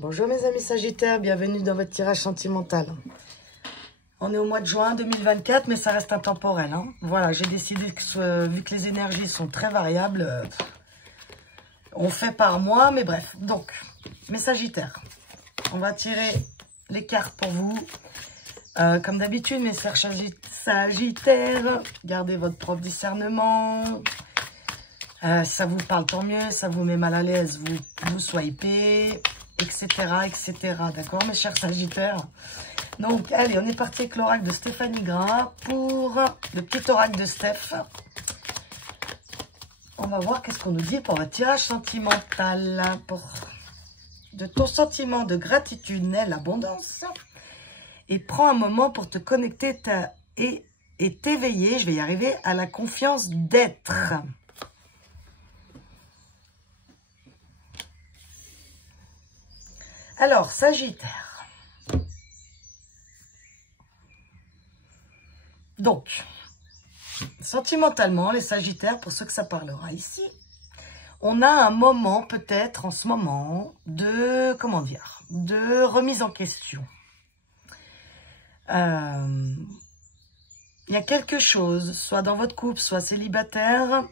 Bonjour mes amis Sagittaires, bienvenue dans votre tirage sentimental. On est au mois de juin 2024, mais ça reste intemporel. Hein. Voilà, j'ai décidé que, vu que les énergies sont très variables, on fait par mois, mais bref. Donc, mes Sagittaires, on va tirer les cartes pour vous. Comme d'habitude, mes chers Sagittaires, gardez votre propre discernement. Si ça vous parle, tant mieux. Ça vous met mal à l'aise, vous swipez, etc., etc. D'accord, mes chers Sagittaires? Donc, allez, on est parti avec l'oracle de Stéphanie Gras pour le petit oracle de Steph. On va voir qu'est-ce qu'on nous dit pour votre tirage sentimental. Pour de ton sentiment de gratitude naît l'abondance. Et prends un moment pour te connecter et t'éveiller, je vais y arriver, à la confiance d'être. Alors, Sagittaire. Donc, sentimentalement, les Sagittaires, pour ceux que ça parlera ici, on a un moment, peut-être en ce moment, de, comment dire, de remise en question. Il y a quelque chose, soit dans votre couple, soit célibataire,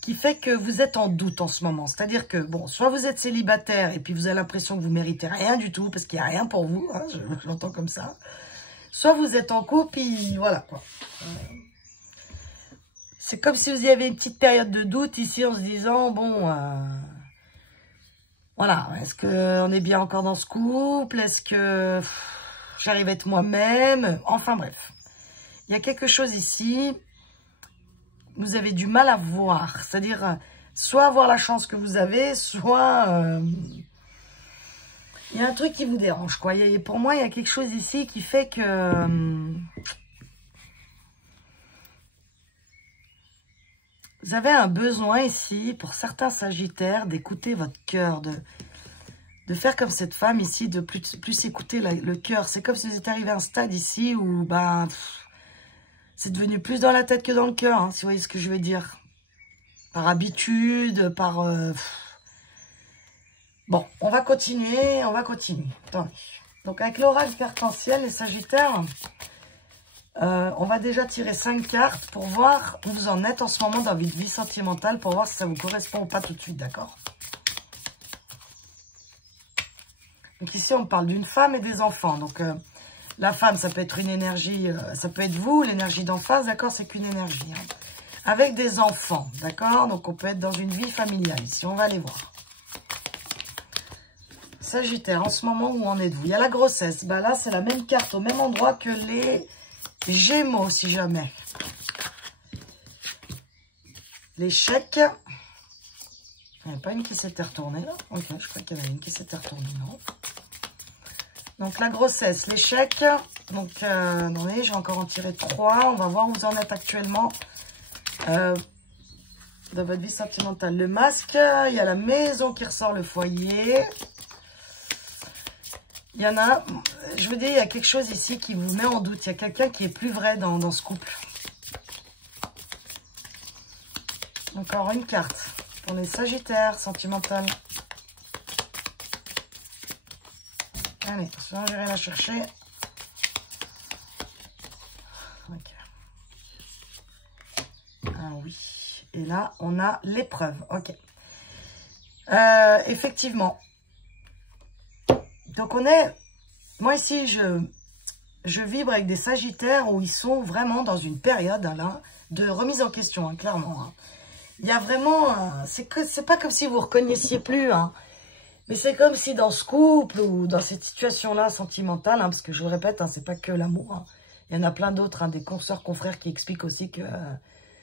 qui fait que vous êtes en doute en ce moment. C'est-à-dire que, bon, soit vous êtes célibataire et puis vous avez l'impression que vous méritez rien du tout, parce qu'il n'y a rien pour vous, hein, je l'entends comme ça. Soit vous êtes en couple, et voilà, quoi. C'est comme si vous y avez une petite période de doute ici, en se disant, bon, voilà, est-ce qu'on est bien encore dans ce couple? Est-ce que j'arrive à être moi-même? Enfin, bref. Il y a quelque chose ici, vous avez du mal à voir. C'est-à-dire, soit avoir la chance que vous avez, soit... il y a un truc qui vous dérange, quoi. Pour moi, il y a quelque chose ici qui fait que... vous avez un besoin ici, pour certains Sagittaires, d'écouter votre cœur, de faire comme cette femme ici, de plus écouter le cœur. C'est comme si vous étiez arrivé à un stade ici où, ben, c'est devenu plus dans la tête que dans le cœur, hein, si vous voyez ce que je veux dire. Par habitude, par... Bon, on va continuer, Attendez. Donc, avec l'oracle cartentiel, les Sagittaires, on va déjà tirer 5 cartes pour voir où vous en êtes en ce moment dans votre vie sentimentale, pour voir si ça vous correspond ou pas tout de suite, d'accord? Donc ici, on parle d'une femme et des enfants. Donc, la femme, ça peut être une énergie, ça peut être vous, l'énergie d'en face, d'accord? C'est qu'une énergie. Hein. Avec des enfants, d'accord? Donc, on peut être dans une vie familiale. Ici, on va aller voir. Sagittaire, en ce moment, où en êtes-vous? Il y a la grossesse. Bah là, c'est la même carte au même endroit que les Gémeaux, si jamais. L'échec. Il n'y a pas une qui s'était retournée, là? Ok, je crois qu'il y en a une qui s'était retournée, non? Donc, la grossesse, l'échec. Donc, attendez, je vais encore en tirer 3. On va voir où vous en êtes actuellement dans votre vie sentimentale. Le masque, il y a la maison qui ressort, le foyer. Il y en a, je vous dis, il y a quelque chose ici qui vous met en doute. Il y a quelqu'un qui est plus vrai dans ce couple. Encore une carte pour les Sagittaires sentimentales. Allez, sinon je vais la chercher. Ok. Ah oui. Et là, on a l'épreuve. Ok. Effectivement. Donc, on est... Moi, ici, je vibre avec des Sagittaires où ils sont vraiment dans une période hein, là, de remise en question, hein, clairement. Hein. Il y a vraiment... c'est pas comme si vous ne reconnaissiez plus, hein, mais c'est comme si dans ce couple ou dans cette situation-là sentimentale, hein, parce que je vous répète, hein, c'est pas que l'amour. Hein, il y en a plein d'autres, hein, des consoeurs, confrères qui expliquent aussi que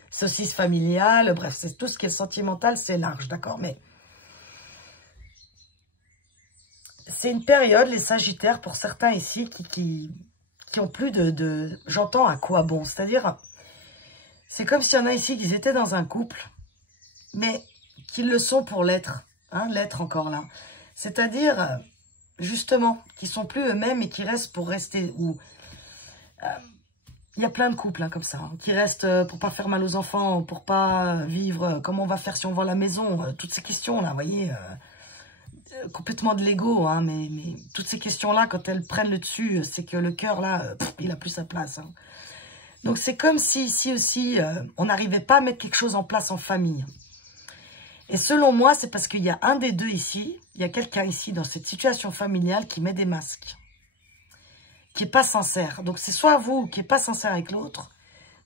saucisse familiale, bref, c'est tout ce qui est sentimental, c'est large, d'accord, mais... C'est une période, les Sagittaires, pour certains ici, qui ont plus de j'entends à quoi bon. C'est-à-dire, c'est comme s'il y en a ici qui étaient dans un couple, mais qu'ils le sont pour l'être. Hein, l'être encore là. C'est-à-dire, justement, qui sont plus eux-mêmes et qui restent pour rester. Il y a plein de couples hein, comme ça, hein, qui restent pour pas faire mal aux enfants, pour pas vivre. Comment on va faire si on vend la maison? Toutes ces questions-là, vous voyez complètement de l'ego, hein, mais toutes ces questions-là, quand elles prennent le dessus, c'est que le cœur, là, il a plus sa place. Hein. Donc, c'est comme si, ici aussi, on n'arrivait pas à mettre quelque chose en place en famille. Et selon moi, c'est parce qu'il y a un des deux ici, il y a quelqu'un ici, dans cette situation familiale, qui met des masques, qui n'est pas sincère. Donc, c'est soit vous qui n'est pas sincère avec l'autre,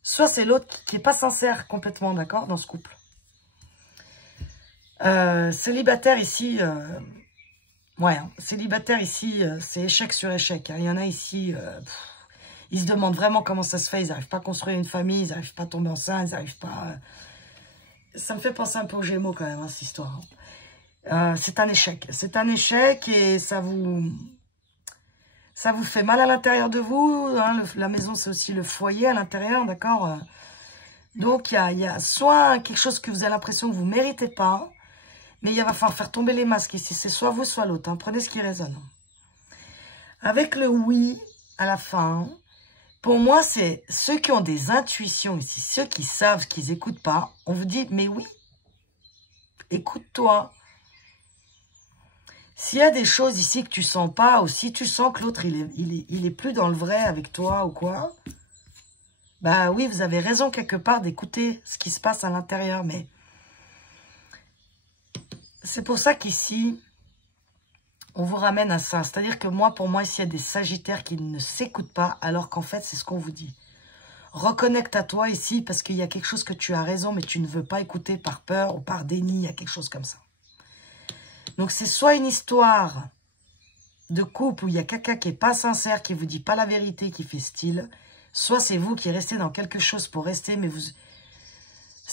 soit c'est l'autre qui n'est pas sincère complètement, d'accord, dans ce couple. Célibataire ici, ouais, hein, célibataire ici, c'est échec sur échec. Hein. Il y en a ici, ils se demandent vraiment comment ça se fait. Ils n'arrivent pas à construire une famille, ils n'arrivent pas à tomber enceinte, ils n'arrivent pas... Ça me fait penser un peu aux Gémeaux quand même, hein, cette histoire. C'est un échec. C'est un échec et ça vous fait mal à l'intérieur de vous. Hein. La maison, c'est aussi le foyer à l'intérieur, d'accord. Donc, il y a soit quelque chose que vous avez l'impression que vous ne méritez pas, mais il va falloir faire tomber les masques ici. C'est soit vous, soit l'autre. Hein. Prenez ce qui résonne. Avec le oui à la fin, pour moi, c'est ceux qui ont des intuitions ici, ceux qui savent qu'ils n'écoutent pas. On vous dit, mais oui, écoute-toi. S'il y a des choses ici que tu sens pas, ou si tu sens que l'autre, il est plus dans le vrai avec toi ou quoi, bah oui, vous avez raison quelque part d'écouter ce qui se passe à l'intérieur, mais c'est pour ça qu'ici, on vous ramène à ça. C'est-à-dire que moi, pour moi, ici, il y a des sagittaires qui ne s'écoutent pas, alors qu'en fait, c'est ce qu'on vous dit. Reconnecte à toi ici, parce qu'il y a quelque chose que tu as raison, mais tu ne veux pas écouter par peur ou par déni, il y a quelque chose comme ça. Donc, c'est soit une histoire de couple où il y a quelqu'un qui n'est pas sincère, qui ne vous dit pas la vérité, qui fait style, soit c'est vous qui restez dans quelque chose pour rester, mais vous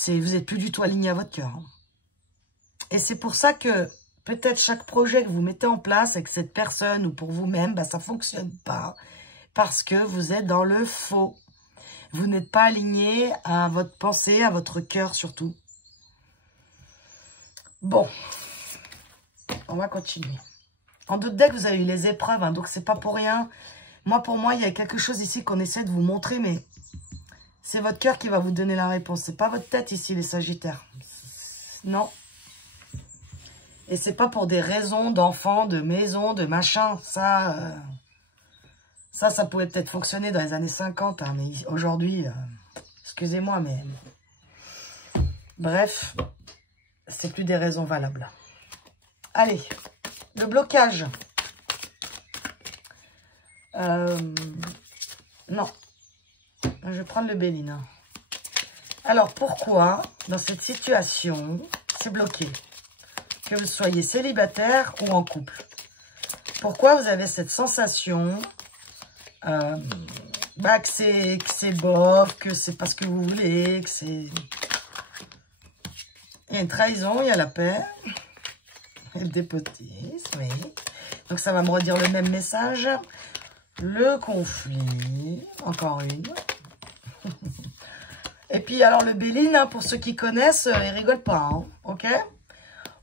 n'êtes plus du tout aligné à votre cœur. Et c'est pour ça que peut-être chaque projet que vous mettez en place avec cette personne ou pour vous-même, bah, ça ne fonctionne pas parce que vous êtes dans le faux. Vous n'êtes pas aligné à votre pensée, à votre cœur surtout. Bon, on va continuer. En d'autres decks, vous avez eu les épreuves, hein, donc c'est pas pour rien. Moi, pour moi, il y a quelque chose ici qu'on essaie de vous montrer, mais c'est votre cœur qui va vous donner la réponse. C'est pas votre tête ici, les Sagittaires. Non. Et c'est pas pour des raisons d'enfants, de maison, de machin. Ça pourrait peut-être fonctionner dans les années 50. Hein, mais aujourd'hui, excusez-moi, mais... Bref, c'est plus des raisons valables. Allez, le blocage. Non. Je vais prendre le Béline. Alors, pourquoi, dans cette situation, c'est bloqué? Que vous soyez célibataire ou en couple. Pourquoi vous avez cette sensation que c'est bof, que c'est pas ce que vous voulez, que c'est... Il y a une trahison, il y a la paix, et le dépotisme, oui. Donc ça va me redire le même message. Le conflit, encore une. Et puis alors le Béline, hein, pour ceux qui connaissent, ils rigolent pas, hein, ok?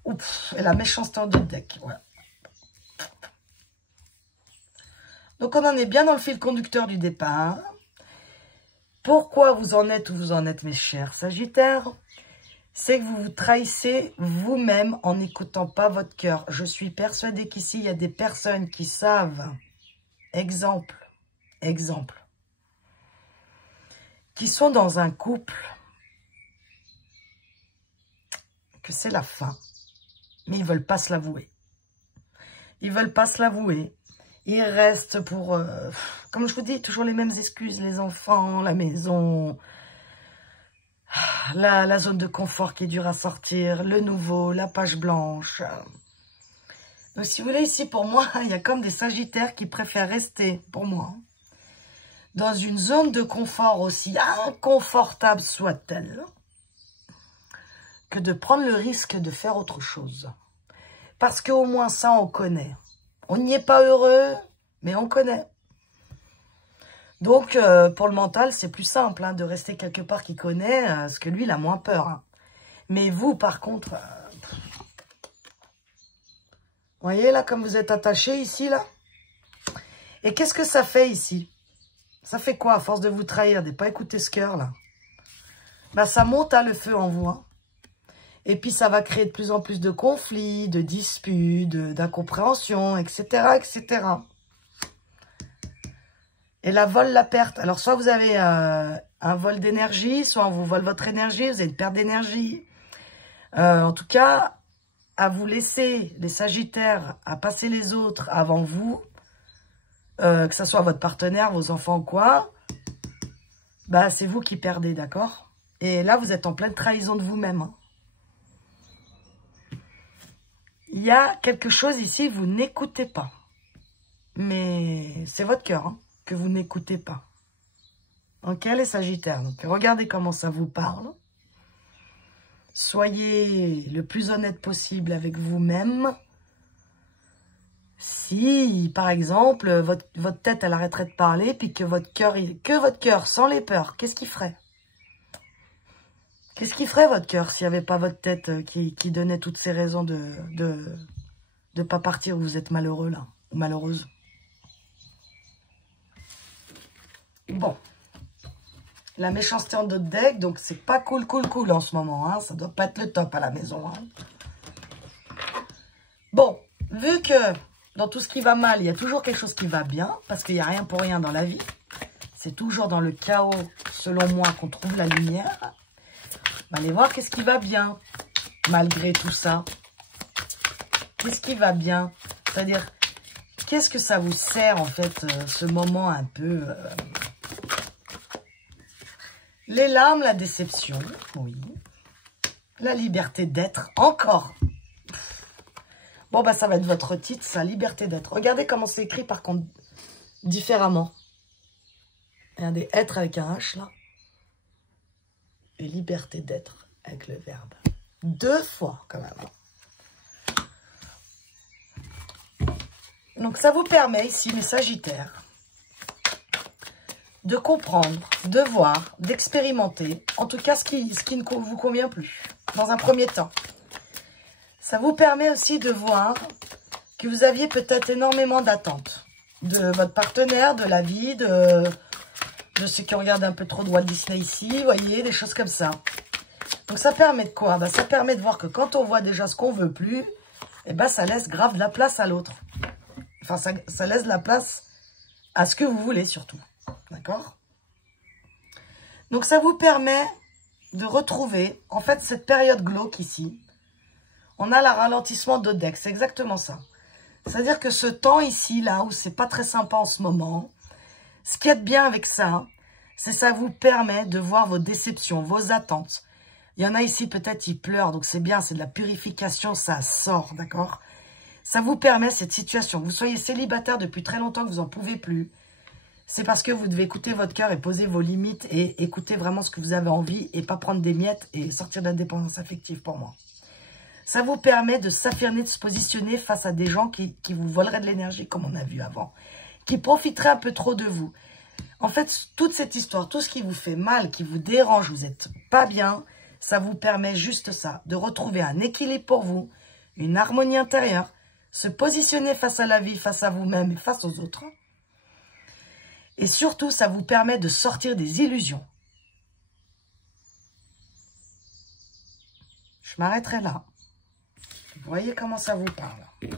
Oups, et la méchanceté en deux deck, voilà. Donc, on en est bien dans le fil conducteur du départ. Pourquoi vous en êtes où vous en êtes, mes chers Sagittaires? C'est que vous vous trahissez vous-même en n'écoutant pas votre cœur. Je suis persuadée qu'ici, il y a des personnes qui savent, exemple, qui sont dans un couple, que c'est la fin. Mais ils ne veulent pas se l'avouer. Ils ne veulent pas se l'avouer. Ils restent pour, comme je vous dis, toujours les mêmes excuses. Les enfants, la maison, la zone de confort qui est dure à sortir, le nouveau, la page blanche. Donc si vous voulez, ici pour moi, il y a comme des Sagittaires qui préfèrent rester, pour moi, dans une zone de confort aussi inconfortable soit-elle, que de prendre le risque de faire autre chose. Parce qu'au moins ça, on connaît. On n'y est pas heureux, mais on connaît. Donc, pour le mental, c'est plus simple hein, de rester quelque part qui connaît, parce que lui, il a moins peur. Hein. Mais vous, par contre, vous voyez là, comme vous êtes attaché ici, là. Et qu'est-ce que ça fait ici? Ça fait quoi, à force de vous trahir, de ne pas écouter ce cœur, là? Bah, ça monte à le feu en vous, hein. Et puis, ça va créer de plus en plus de conflits, de disputes, d'incompréhensions, etc., etc. Et la vol, la perte. Alors, soit vous avez un vol d'énergie, soit on vous vole votre énergie, vous avez une perte d'énergie. En tout cas, à vous laisser, les Sagittaires, à passer les autres avant vous, que ce soit votre partenaire, vos enfants ou quoi, bah, c'est vous qui perdez, d'accord? Et là, vous êtes en pleine trahison de vous-même. Hein. Il y a quelque chose ici, vous n'écoutez pas. Mais c'est votre cœur hein, que vous n'écoutez pas. Ok, les Sagittaires. Donc, regardez comment ça vous parle. Soyez le plus honnête possible avec vous-même. Si, par exemple, votre tête, elle arrêterait de parler, puis que votre cœur, sans les peurs, qu'est-ce qu'il ferait? Qu'est-ce qu'il ferait, votre cœur, s'il n'y avait pas votre tête qui donnait toutes ces raisons de pas partir où vous êtes malheureux, là, ou malheureuse? Bon. La méchanceté en dos de deck, donc c'est pas cool en ce moment, hein. Ça doit pas être le top à la maison, hein. Bon, vu que dans tout ce qui va mal, il y a toujours quelque chose qui va bien, parce qu'il n'y a rien pour rien dans la vie. C'est toujours dans le chaos, selon moi, qu'on trouve la lumière. Allez voir qu'est-ce qui va bien, malgré tout ça. Qu'est-ce qui va bien? C'est-à-dire, qu'est-ce que ça vous sert, en fait, ce moment un peu... Les larmes, la déception, oui. La liberté d'être, encore. Bon, bah, ça va être votre titre, ça, liberté d'être. Regardez comment c'est écrit, par contre, différemment. Regardez, être avec un H, là. Et liberté d'être avec le verbe. 2 fois, quand même. Donc, ça vous permet, ici, les Sagittaires, de comprendre, de voir, d'expérimenter, en tout cas, ce qui ne vous convient plus, dans un premier temps. Ça vous permet aussi de voir que vous aviez peut-être énormément d'attentes de votre partenaire, de la vie, de ceux qui regardent un peu trop de Walt Disney ici, vous voyez, des choses comme ça. Donc, ça permet de quoi? Ben, ça permet de voir que quand on voit déjà ce qu'on veut plus, eh ben, ça laisse grave de la place à l'autre. Enfin, ça laisse de la place à ce que vous voulez, surtout. D'accord? Donc, ça vous permet de retrouver, en fait, cette période glauque ici. On a le ralentissement de deck, c'est exactement ça. C'est-à-dire que ce temps ici, là, où c'est pas très sympa en ce moment, ce qui est bien avec ça, c'est ça vous permet de voir vos déceptions, vos attentes. Il y en a ici, peut-être, ils pleurent, donc c'est bien, c'est de la purification, ça sort, d'accord? Ça vous permet cette situation. Vous soyez célibataire depuis très longtemps, que vous n'en pouvez plus. C'est parce que vous devez écouter votre cœur et poser vos limites et écouter vraiment ce que vous avez envie et pas prendre des miettes et sortir de la dépendance affective pour moi. Ça vous permet de s'affirmer, de se positionner face à des gens qui vous voleraient de l'énergie, comme on a vu avant, qui profiteraient un peu trop de vous. En fait, toute cette histoire, tout ce qui vous fait mal, qui vous dérange, vous n'êtes pas bien, ça vous permet juste ça, de retrouver un équilibre pour vous, une harmonie intérieure, se positionner face à la vie, face à vous-même et face aux autres. Et surtout, ça vous permet de sortir des illusions. Je m'arrêterai là. Vous voyez comment ça vous parle.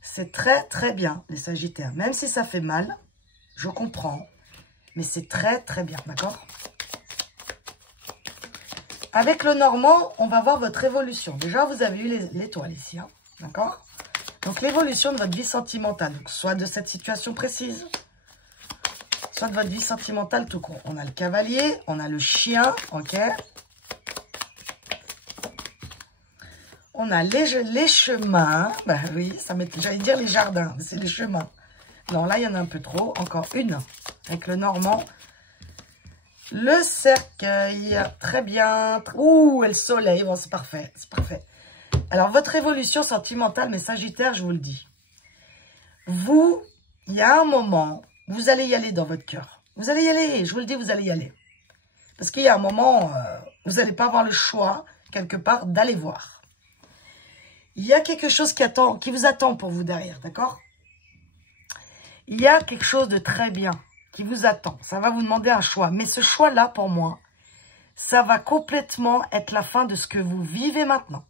C'est très, très bien, les Sagittaires. Même si ça fait mal, je comprends. Mais c'est très, très bien, d'accord? Avec le Normand, on va voir votre évolution. Déjà, vous avez eu l'étoile ici, hein, d'accord? Donc, l'évolution de votre vie sentimentale. Donc, soit de cette situation précise, soit de votre vie sentimentale tout court. On a le cavalier, on a le chien, ok? On a les chemins. Ben oui, j'allais dire les jardins, mais c'est les chemins. Non, là, il y en a un peu trop. Encore une, avec le Normand. Le cercueil, très bien. Ouh, et le soleil, bon, c'est parfait, c'est parfait. Alors, votre évolution sentimentale, mes Sagittaires, je vous le dis. Vous, il y a un moment, vous allez y aller dans votre cœur. Vous allez y aller, je vous le dis, vous allez y aller. Parce qu'il y a un moment, vous n'allez pas avoir le choix, quelque part, d'aller voir. Il y a quelque chose qui vous attend pour vous derrière, d'accord? Il y a quelque chose de très bien qui vous attend. Ça va vous demander un choix. Mais ce choix-là, pour moi, ça va complètement être la fin de ce que vous vivez maintenant.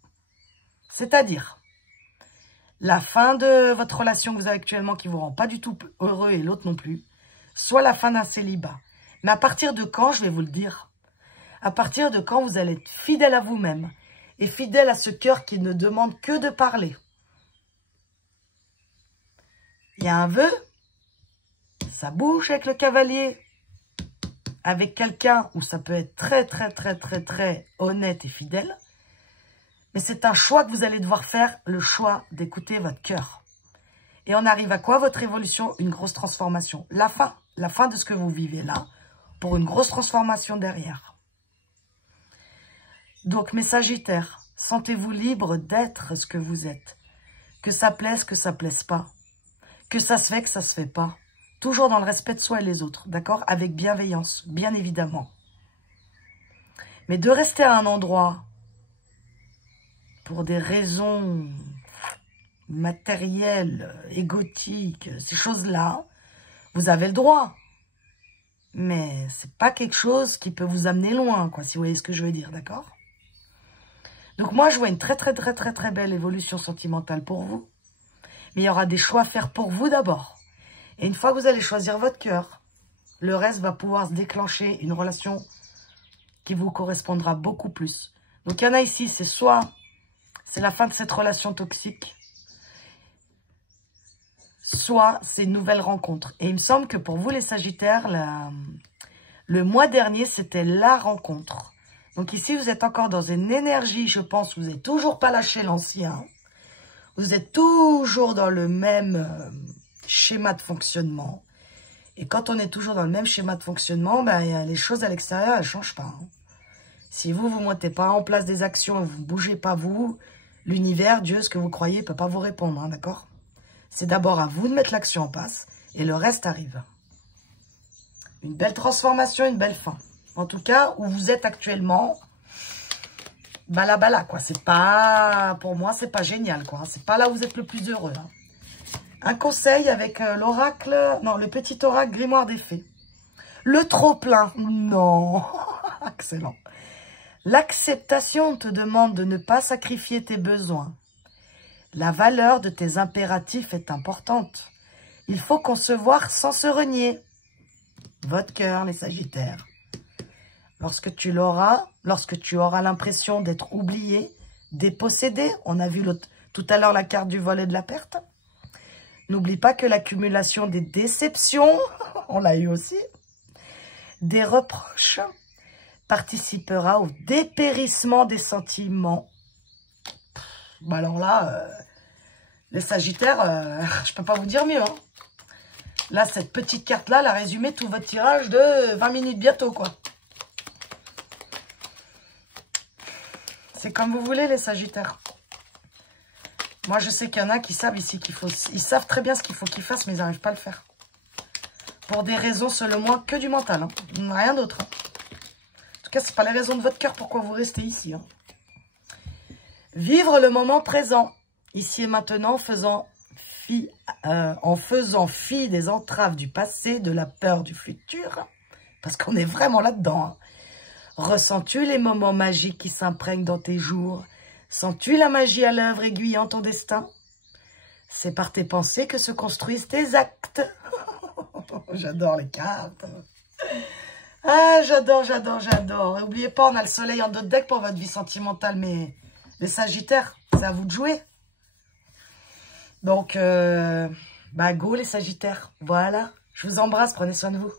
C'est-à-dire, la fin de votre relation que vous avez actuellement qui ne vous rend pas du tout heureux et l'autre non plus, soit la fin d'un célibat. Mais à partir de quand, je vais vous le dire, à partir de quand vous allez être fidèle à vous-même et fidèle à ce cœur qui ne demande que de parler. Il y a un vœu, ça bouge avec le cavalier, avec quelqu'un où ça peut être très honnête et fidèle. Mais c'est un choix que vous allez devoir faire, le choix d'écouter votre cœur. Et on arrive à quoi, votre évolution? Une grosse transformation. La fin de ce que vous vivez là, pour une grosse transformation derrière. Donc, mes Sagittaires, sentez-vous libre d'être ce que vous êtes. Que ça plaise pas. Que ça se fait, que ça se fait pas. Toujours dans le respect de soi et les autres, d'accord? Avec bienveillance, bien évidemment. Mais de rester à un endroit pour des raisons matérielles, égotiques, ces choses-là, vous avez le droit. Mais c'est pas quelque chose qui peut vous amener loin, quoi, si vous voyez ce que je veux dire, d'accord? Donc moi, je vois une très belle évolution sentimentale pour vous. Mais il y aura des choix à faire pour vous d'abord. Et une fois que vous allez choisir votre cœur, le reste va pouvoir se déclencher une relation qui vous correspondra beaucoup plus. Donc il y en a ici, c'est soit c'est la fin de cette relation toxique, soit c'est une nouvelle rencontre. Et il me semble que pour vous les Sagittaires, le mois dernier, c'était la rencontre. Donc ici, vous êtes encore dans une énergie, je pense, vous n'avez toujours pas lâché l'ancien. Vous êtes toujours dans le même schéma de fonctionnement. Et quand on est toujours dans le même schéma de fonctionnement, ben, les choses à l'extérieur, elles ne changent pas. Hein. Si vous ne mettez pas en place des actions, vous ne bougez pas vous, l'univers, Dieu, ce que vous croyez, ne peut pas vous répondre, hein, d'accord? C'est d'abord à vous de mettre l'action en place et le reste arrive. Une belle transformation, une belle fin. En tout cas, où vous êtes actuellement, bala, quoi. C'est pas, pour moi, c'est pas génial, quoi. C'est pas là où vous êtes le plus heureux. Hein. Un conseil avec l'oracle, non, le petit oracle grimoire des fées. Le trop-plein, non. Excellent. L'acceptation te demande de ne pas sacrifier tes besoins. La valeur de tes impératifs est importante. Il faut concevoir sans se renier. Votre cœur, les Sagittaires. Lorsque tu auras l'impression d'être oublié, dépossédé, on a vu tout à l'heure la carte du vol et de la perte. N'oublie pas que l'accumulation des déceptions, on l'a eu aussi, des reproches, participera au dépérissement des sentiments. Bah alors là, les Sagittaires, je peux pas vous dire mieux. Hein. Là, cette petite carte-là, elle a résumé tout votre tirage de 20 minutes bientôt, quoi. C'est comme vous voulez, les Sagittaires. Moi, je sais qu'il y en a qui savent ici qu'il faut... Ils savent très bien ce qu'il faut qu'ils fassent, mais ils n'arrivent pas à le faire. Pour des raisons, selon moi, que du mental. Hein. Rien d'autre. Hein. En tout cas, ce n'est pas les raisons de votre cœur pourquoi vous restez ici. Hein. Vivre le moment présent, ici et maintenant, en faisant fi des entraves du passé, de la peur du futur. Parce qu'on est vraiment là-dedans. Hein. Ressens-tu les moments magiques qui s'imprègnent dans tes jours? Sens-tu la magie à l'œuvre aiguillant ton destin? C'est par tes pensées que se construisent tes actes. J'adore les cartes. Ah, j'adore. N'oubliez pas, on a le soleil en dos de deck pour votre vie sentimentale, mais les Sagittaires, c'est à vous de jouer. Donc, go les Sagittaires. Voilà, je vous embrasse, prenez soin de vous.